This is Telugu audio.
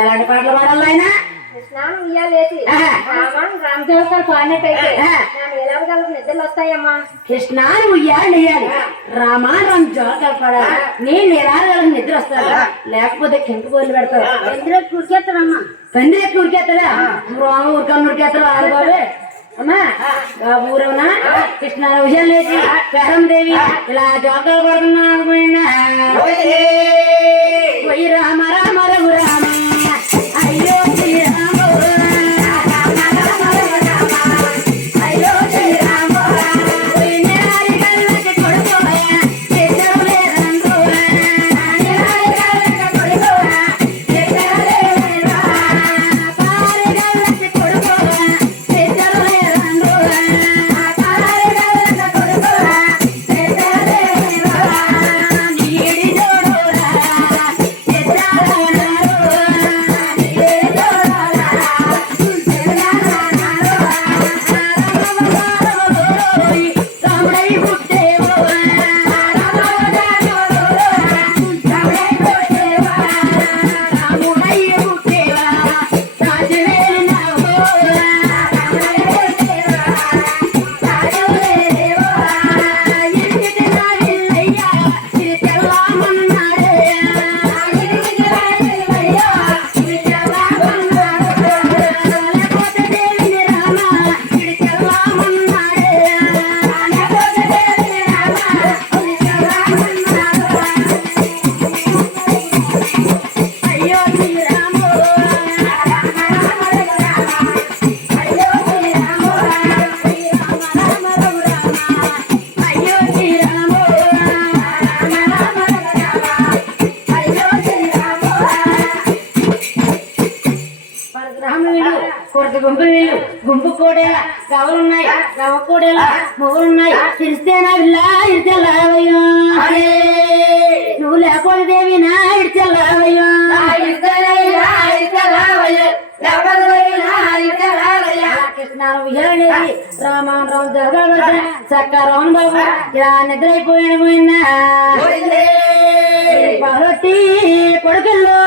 ఎలాంటి పాటలు పాడాలి ఆయన స్నానం ఇయ్యాలేసి. రామ పాడినట్టయితే. నిద్రలు వస్తాయమ్మా కృష్ణాన్ని ఉయ్యాలి వేయాలి రామారాం జోకలు పడాలి. నేను నిరాలు నిద్ర వస్తాను లేకపోతే కింద పోలు పెడతావు. ఎందులో కూర్చేస్తానమ్మా పంది ఎక్కి ఉరికేస్తాడా రామ ఉరికమ్మ ఉరికేస్తాడు ఆడుకోవాలి అమ్మా. ఆ ఊరవునా కృష్ణ ఉయ్యాలు లేచి దేవి ఇలా జోకలు పడుతున్నా పోయి రామ. కొరత గుంపులు వీళ్ళు గుంపు కోడేల. గవలున్నాయి. గవ కోడేల. మొగలున్నాయి. విల్లా ఇడిచెల్లావయ్యో నువ్వు లేకపోతే దేవి చక్క రోహన్ బాబు. ఇలా నిద్రైపోయాడు పోయినా కొడుకుల్లో.